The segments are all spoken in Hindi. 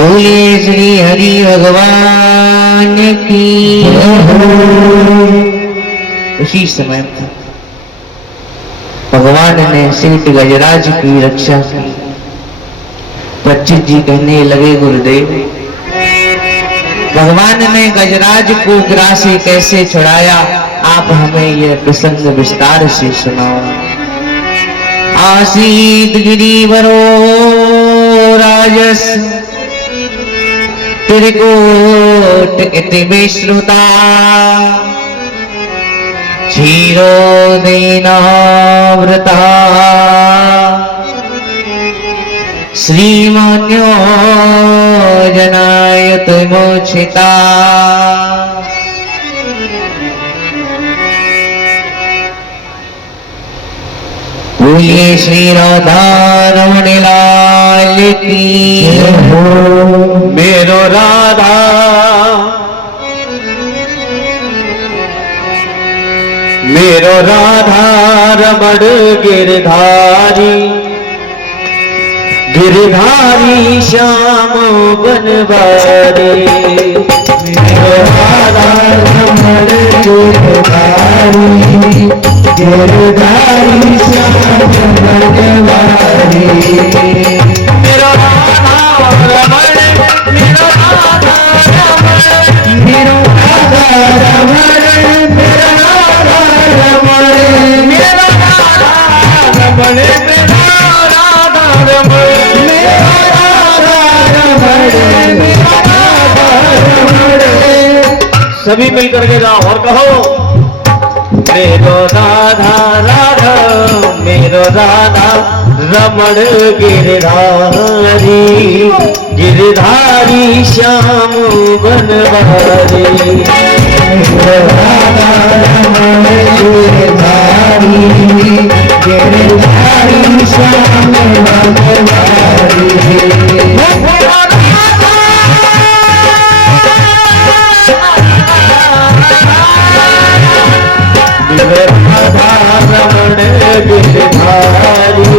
बोलिए श्री हरि भगवान की। उसी समय भगवान ने सिद्ध गजराज की रक्षा की। पच्चीस जी कहने लगे गुरुदेव, भगवान ने गजराज को गिरा से कैसे छुड़ाया, आप हमें यह प्रसंग विस्तार से सुनाओ। आसीत गिरिवरो राजस त्रिकूट इति विश्रुता क्षीरोदीनावृता श्रीमान्यो जनायत मोक्षिता। बोलिए श्री राधा रमण लाल की। मेरो राधा मेरो राधा रमण गिरधारी गिरधारी श्याम बनवारी। मेरो राधा रमण गिरधारी गिरधारी श्याम बनवारी। मेरो राधा रमण मेरो राधा रमण मेरो राधा रमण मेरो राधा रमण मेरो राधा रमण मेरो राधा रमण मेरो राधा रमण मेरो राधा रमण। सभी मिलकर के गाओ और कहो, मेरो राधा राधा मेरो राधा रमण गिरधारी गिरधारी श्याम बनवारी। मेरो राधा रमण गिरधारी गिरधारी श्याम बनवारी। राधा रमण गिरधारी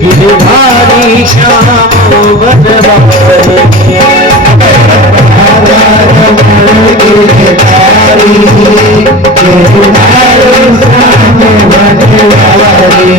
गिरधारी श्याम बनवारी। राधा रमण गिरधारी गिरधारी श्याम बनवारी।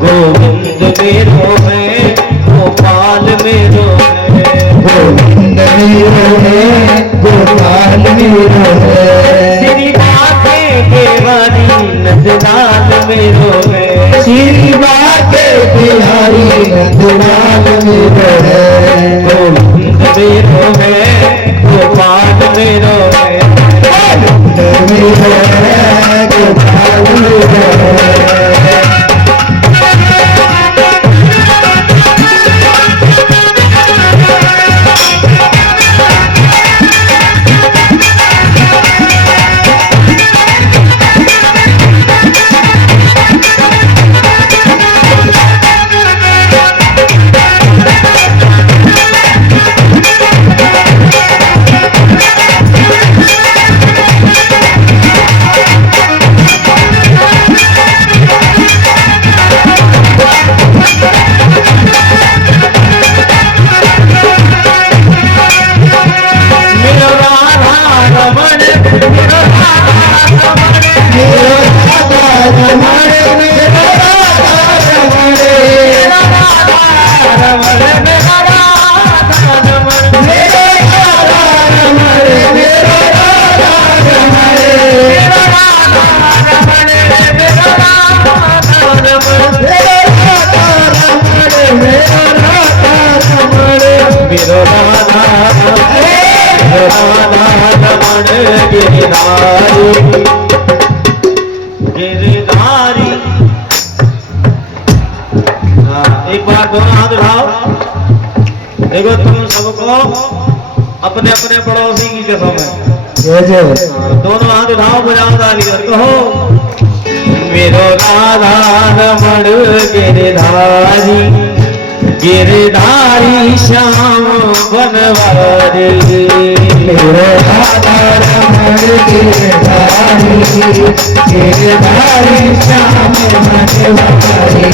गोविंद मेरो है गोपाल मेरो है गोविंद मेरो है गोपाल मेरो है। श्री बाके केवारी नंदलाल मेरो है श्री बाके बिहारी नंदलाल मेरो है। गोविंद मेरो है गोपाल मेरो है गोविंद मेरो है मेरो राधा रमण गिरधारी। हाँ, एक बार दोनों हाथ उठाओ। देखो तुम सबको अपने अपने पड़ोसी की कसम है। दोनों हाथ उठाओ, बजाओ ताली कहो मेरो राधा रमण गिरधारी, गिरधारी श्याम बनवारी। मेरो राधा रमण गिरधारी, गिरधारी श्याम बनवारी।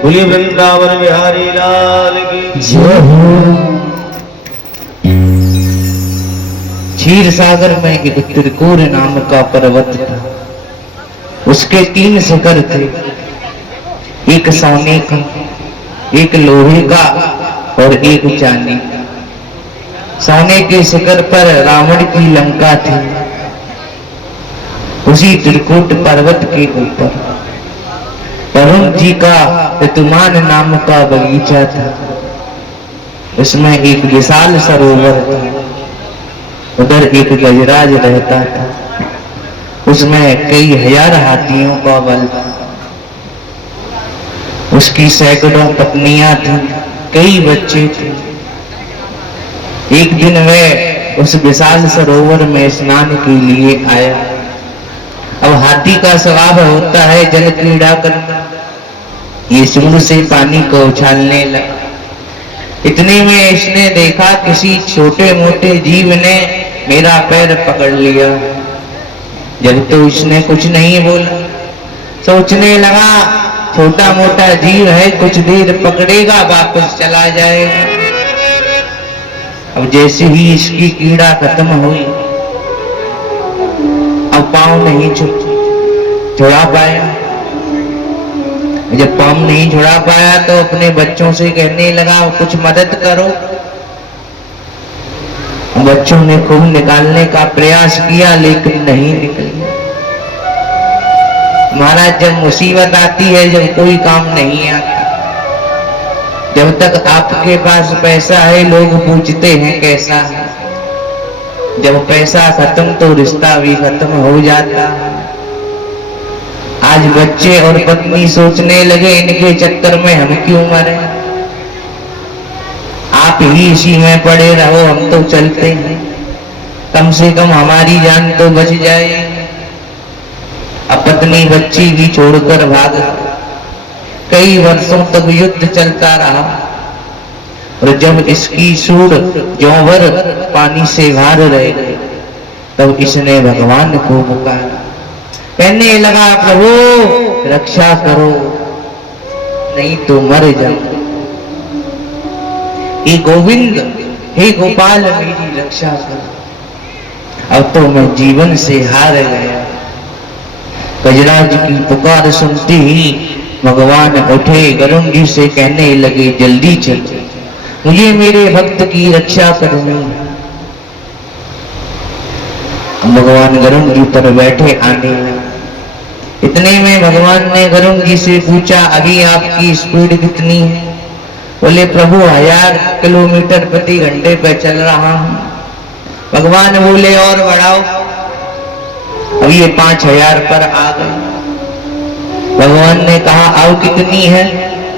बोलिए वृंदावन बिहारी लाल की जय हो। क्षीर सागर में एक त्रिकोण नाम का पर्वत था। उसके 3 शिखर थे, एक सोने का, एक लोहे का और एक चांदी का। सोने के शिखर पर रावण की लंका थी। उसी त्रिकूट पर्वत के ऊपर वरुण जी का ऋतुमान नाम का बगीचा था। उसमें एक विशाल सरोवर था। उधर एक गजराज रहता था। उसमें कई हजार हाथियों का बल था। उसकी सैकड़ों पत्नियां थीं, कई बच्चे थे। एक दिन वह उस विशाल सरोवर में स्नान के लिए आया। अब हाथी का स्वभाव होता है जल क्रीड़ा करना। ये सूंड से पानी को उछालने लगा। इतने में इसने देखा किसी छोटे मोटे जीव ने मेरा पैर पकड़ लिया। जब तो इसने कुछ नहीं बोला, सोचने लगा छोटा मोटा जीव है, कुछ देर पकड़ेगा वापस चला जाएगा। अब जैसे ही इसकी कीड़ा खत्म हुई, अब पांव नहीं छुड़ा पाया। जब पांव नहीं छुड़ा पाया तो अपने बच्चों से कहने लगा कुछ मदद करो। बच्चों ने खूब निकालने का प्रयास किया लेकिन नहीं निकली। महाराज, जब मुसीबत आती है, जब कोई काम नहीं आता, जब तक आपके पास पैसा है लोग पूछते हैं कैसा है। जब पैसा खत्म तो रिश्ता भी खत्म हो जाता है। आज बच्चे और पत्नी सोचने लगे इनके चक्कर में हम क्यों मरे, आप ही इसी में पड़े रहो, हम तो चलते हैं, कम से कम हमारी जान तो बच जाए। अब पत्नी बच्ची भी छोड़कर भाग। कई वर्षों तक युद्ध चलता रहा और जब इसकी सूंड जौहर पानी से भार रह गई तब इसने भगवान को पुकारा। कहने लगा प्रभु रक्षा करो नहीं तो मर जाओ। हे गोविंद, हे गोपाल मेरी रक्षा करो, अब तो मैं जीवन से हार गया। गजराज की पुकार सुनते ही भगवान उठे, गरुण जी से कहने लगे जल्दी चलो, मुझे मेरे भक्त की रक्षा करनी है। भगवान गरुण जी पर बैठे आने लगे। इतने में भगवान ने गरुण जी से पूछा अभी आपकी स्पीड कितनी है? बोले प्रभु 1000 किलोमीटर प्रति घंटे पे चल रहा हूं। भगवान बोले और बढ़ाओ। अब ये 5000 पर आ गए। भगवान ने कहा अब कितनी है?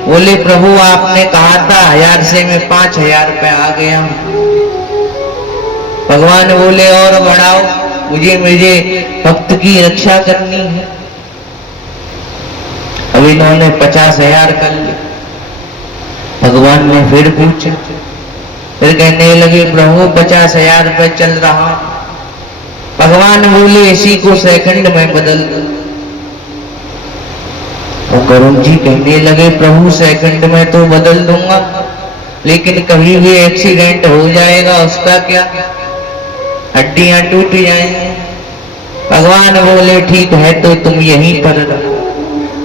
बोले प्रभु आपने कहा था 1000 से मैं 5000 पे आ गया हूं। भगवान बोले और बढ़ाओ, मुझे मेरे भक्त की रक्षा करनी है। अब इन्होंने 50,000 कर लिए। भगवान ने फिर पूछा, फिर कहने लगे प्रभु 50,000 पे चल रहा। भगवान बोले इसी को सेकंड में बदल दो। और गरुण जी कहने लगे प्रभु सेकंड में तो बदल दूंगा, लेकिन कभी भी एक्सीडेंट हो जाएगा उसका क्या? हड्डियां टूट जाएंगी। भगवान बोले ठीक है तो तुम यहीं पर रहो,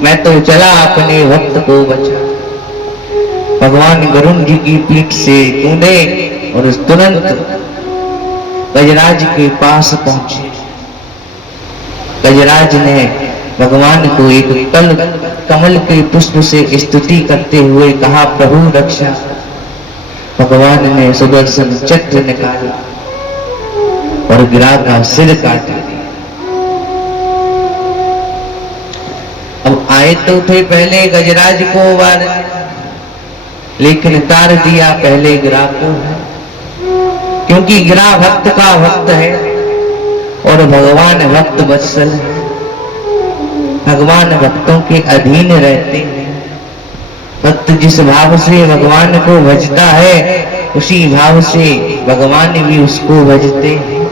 मैं तो चला अपने भक्त को बचा। भगवान गरुण जी की पीठ से कूदे और तुरंत गजराज के पास पहुंचे। गजराज ने भगवान को एक कमल के पुष्प से स्तुति करते हुए कहा, प्रभु रक्षा। भगवान ने सुदर्शन चक्र निकाला और गिरा का सिर काट दिया। अब आए तो थे पहले गजराज को वार, लेकिन तार दिया पहले गिरा को, क्योंकि गिरा भक्त का भक्त है और भगवान भक्त वत्सल है। भगवान भक्तों के अधीन रहते हैं। भक्त जिस भाव से भगवान को भजता है उसी भाव से भगवान भी उसको भजते हैं।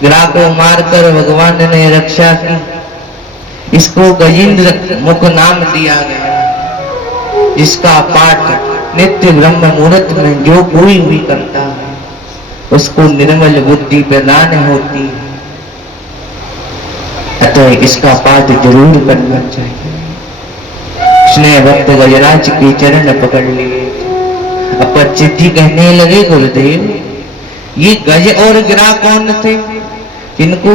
गिरा को मारकर भगवान ने रक्षा की। इसको गजेंद्र मुख नाम दिया गया, जिसका पाठ नित्य ब्रह्म मुहूर्त में जो कोई भी करता है उसको निर्मल बुद्धि प्रदान होती है। अतः इसका पाठ जरूर करना चाहिए। उसने भक्त गजराज के चरण पकड़ लिए। अब पच्चित जी कहने लगे, गुरुदेव ये गज और गिरा कौन थे जिनको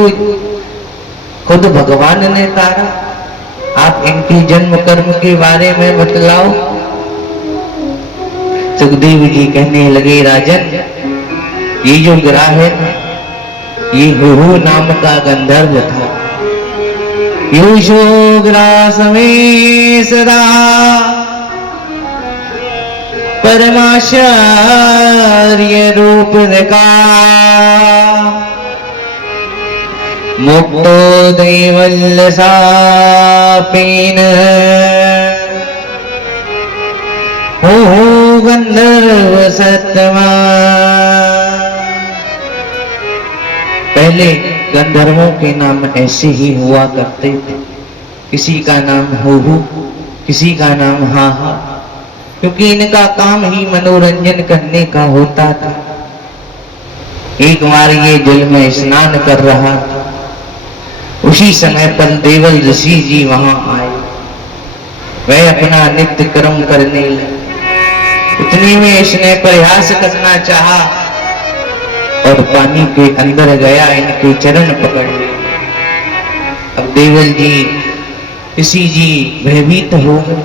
खुद भगवान ने तारा? आप इनके जन्म कर्म के बारे में बतलाओ। सुखदेव जी कहने लगे, राजन ये जो गिरा है ये हुहु नाम का गंधर्व था। योगरास में सदा परमाचार्य रूप का मुक्तो दैवल्य सापेन हो गंधर्व सत्तमा। पहले गंधर्वों के नाम ऐसे ही हुआ करते थे। किसी का नाम हुहु, किसी का नाम हाहा, क्योंकि इनका काम ही मनोरंजन करने का होता था। एक बार ये जल में स्नान कर रहा था। उसी समय पर देवल ऋषि जी वहां आए। वह अपना नित्य कर्म करने लगे। इतने में इसने प्रयास करना चाहा और पानी के अंदर गया, इनके चरण पकड़ लिए। अब देवल जी ऋषि जी भयभीत हो गए।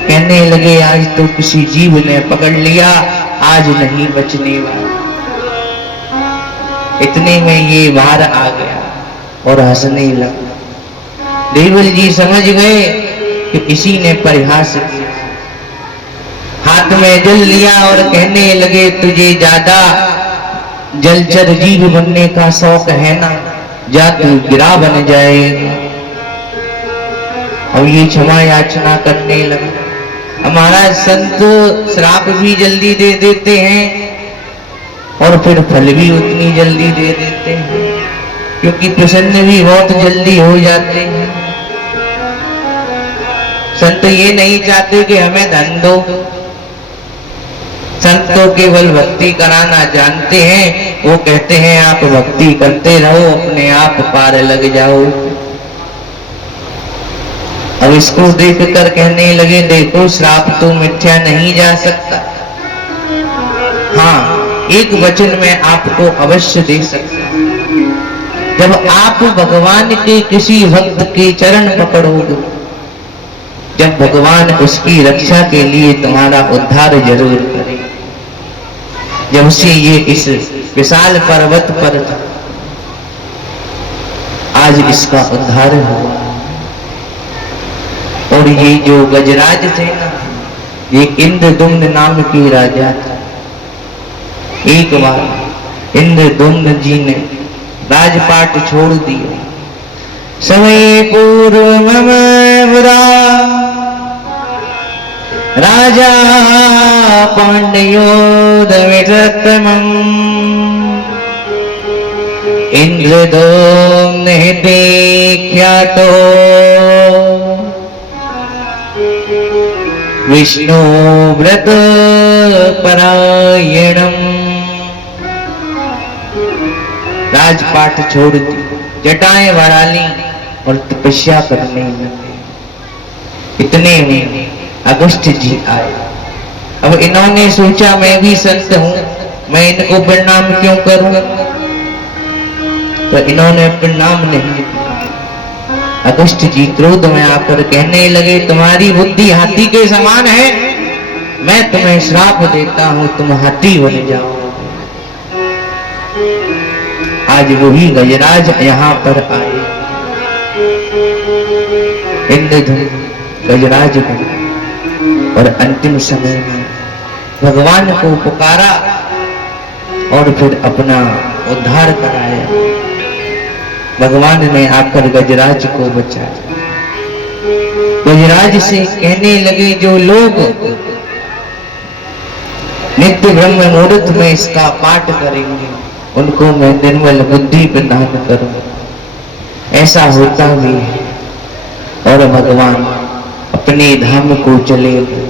कहने लगे, आज तो किसी जीव ने पकड़ लिया, आज नहीं बचने वाला। इतने में ये बाहर आ गया और हंसने लगा। देवल जी समझ गए कि इसी ने परिहास किया। हाथ में जल लिया और कहने लगे, तुझे ज्यादा जलचर जीव बनने का शौक है ना, जा तू गिरा बन जाएगा। और ये क्षमा याचना करने लगा। हमारा संत श्राप भी जल्दी दे देते हैं और फिर फल भी उतनी जल्दी दे देते हैं, क्योंकि प्रसन्न भी बहुत जल्दी हो जाते हैं। संत ये नहीं चाहते कि हमें धन दो। संत तो केवल भक्ति कराना जानते हैं। वो कहते हैं आप भक्ति करते रहो, अपने आप पार लग जाओ। अब इसको देखकर कहने लगे, देखो श्राप तो मिथ्या नहीं जा सकता। हाँ, एक वचन में आपको अवश्य दे सकता। जब आप भगवान के किसी भक्त के चरण पकड़ोगे, जब भगवान उसकी रक्षा के लिए तुम्हारा उद्धार जरूर करे। जब से ये इस विशाल पर्वत पर था, आज इसका उद्धार हुआ। और ये जो गजराज थे ना, ये इंद्रदुम्न नाम के राजा थे। एक बार इंद्रदुम्न जी ने राजपाट छोड़ दिया। समय पूर्व मम बुरा राजा पांडयोद विषतमम् इंद्रदुम्न ख्यातो विष्णु व्रत परायणम्। राजपाट छोड़ दी, जटाएं बढ़ा ली और तपस्या करने लगे। इतने में अगस्त्य जी आए। अब इन्होंने सोचा मैं भी संत हूं, मैं इनको प्रणाम क्यों करूं, तो इन्होंने प्रणाम नहीं किया। अगस्त्य जी क्रोध में आकर कहने लगे तुम्हारी बुद्धि हाथी के समान है, मैं तुम्हें श्राप देता हूं, तुम हाथी बन जाओ। आज वही गजराज यहाँ पर आए, इंद्रधनुष गजराज बने और अंतिम समय में भगवान को पुकारा और फिर अपना उद्धार कराया। भगवान ने आकर गजराज को बचाया। गजराज से कहने लगे जो लोग नित्य ब्रह्म मुहूर्त में इसका पाठ करेंगे उनको मैं निर्मल बुद्धि प्रदान करूं। ऐसा होता भी है और भगवान अपने धाम को चले गए।